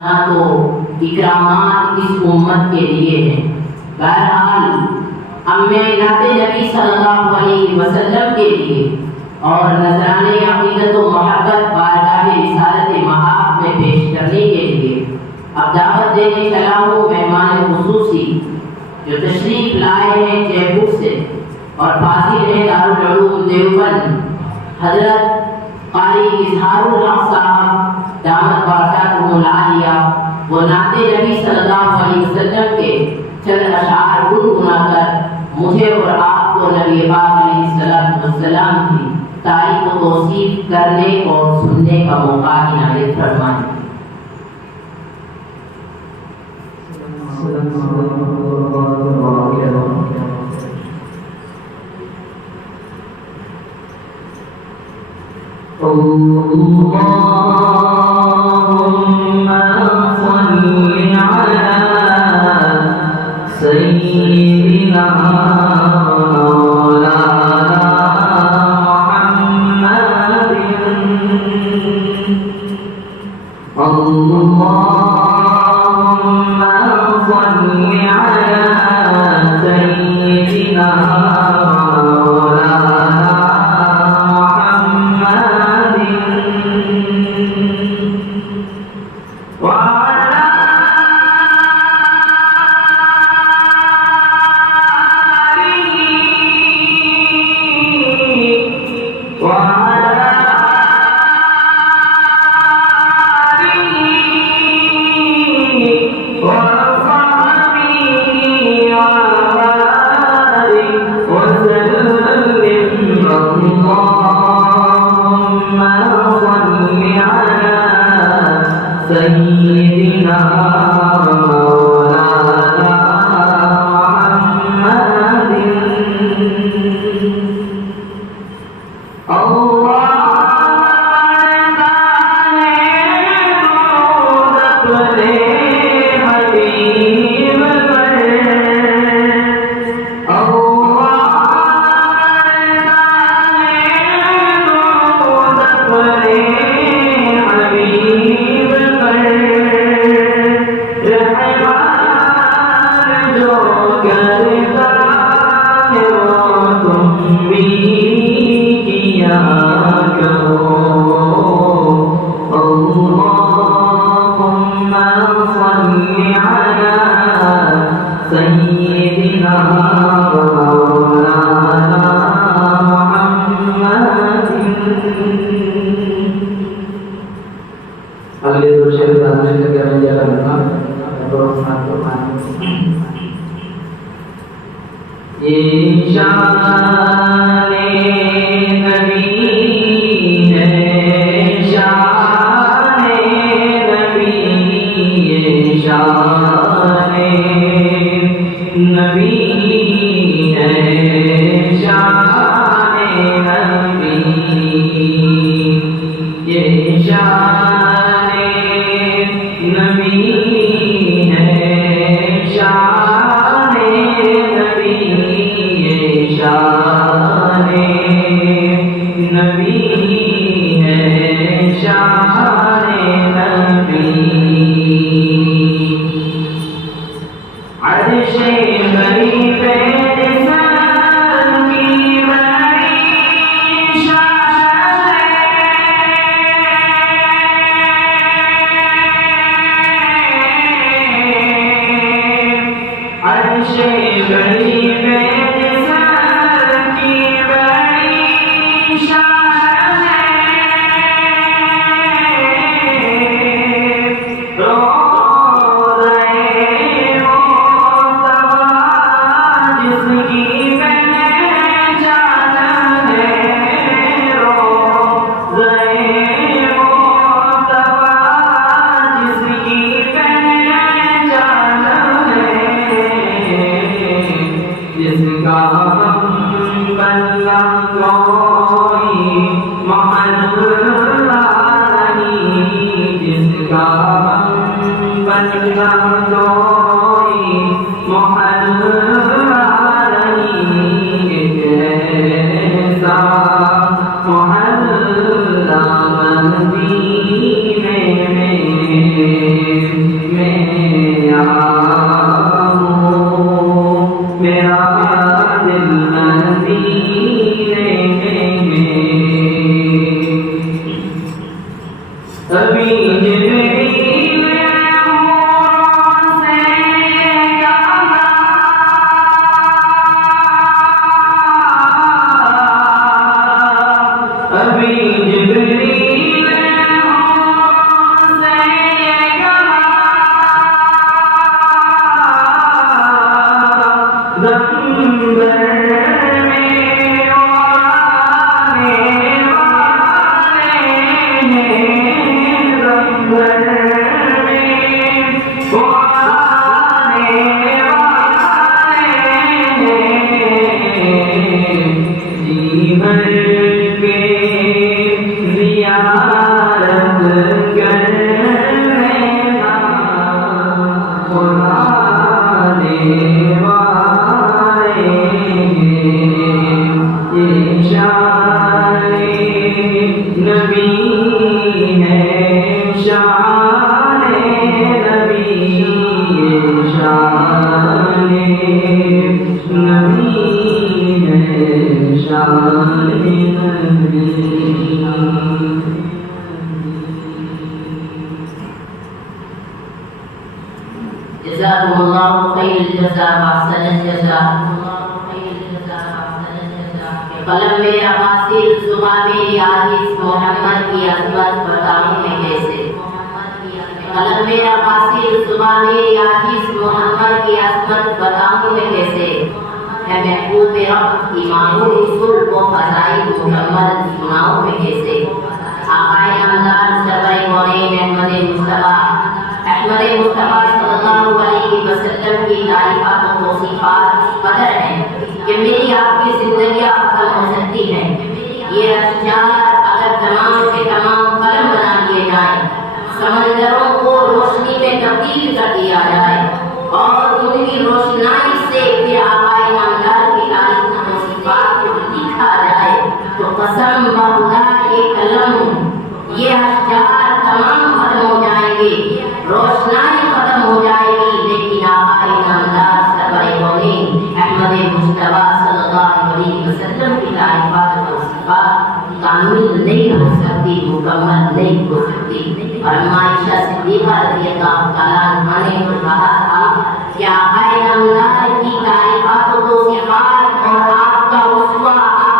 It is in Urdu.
تو اکرامات اس امت کے لیے ہیں۔ بہرحال ہم میں نعت نبی صلی اللہ علیہ وسلم کے لیے اور نذرانِ عقیدت و محبت بارگاہ رسالت مآب میں پیش کرنے کے لیے اب دعوت دینے چلا ہوں مہمان خصوصی جو تشریف لائے ہیں جے پور سے اور فاضل ہیں دارالعلوم دیوبند، حضرت قاری اظہار الحق صاحب دامت برکاتہ العالیہ۔ وہ نعت نبی صلی اللہ علیہ وسلم کے چند اشعار گنگنا کر مجھے اور آپ کو نبی پاک علیہ السلام کی تعریف و توصیف کرنے اور سننے کا موقع عنایت فرمائیں۔ اللهم صل على سيدنا مولانا محمد اللهم صل على سيدنا میں آؤں میرا دل مدینے میں ابھی جبریل سے کہا ابھی جبریل سے کہا دمبر جزاكم الله خير الجزاء واحسن الجزاء قلم میرا قاصر زبان میری عاجز محمد کی عظمت بتاؤں میں کیسے قلم میرا قاصر زبان میری عاجز محمد کی عظمت بتاؤں میں کیسے ہے محبوب رب ایمان و رسول کو فضائل مکمل سناؤں میں کیسے آقا نامدار سرور کونین احمد مصطفیٰ صلی اللہ علیہ وسلم کی تعریفات و توصیفات قدر ہیں کہ میری آپ کی زندگیاں ختم ہو سکتی ہیں. یہ اشجار اگر تمام کے تمام قلم بنا دیے جائیں، سمندروں کو روشنی میں تبدیل کر دیا جائے اور ان کی روشنائی سے پھر آقا نامدار کی تعریف و توصیفات کو لکھا جائے تو قسم بخدا یہ قلم یہ اشجار تمام ختم ہو جائیں گے، روشنائی ختم ہو جائے گی، لیکن آقا نامدار سرور کونین احمد مصطفیٰ صلی اللہ علیہ وسلم کی تعریفات و توصیفات کامل نہیں ہو سکتی، مکمل نہیں ہو سکتی. اور عائشہ صدیقہ رضی اللہ تعالیٰ عنہ نے کہا تھا کہ آقا نامدار کی تعریفات و توصیفات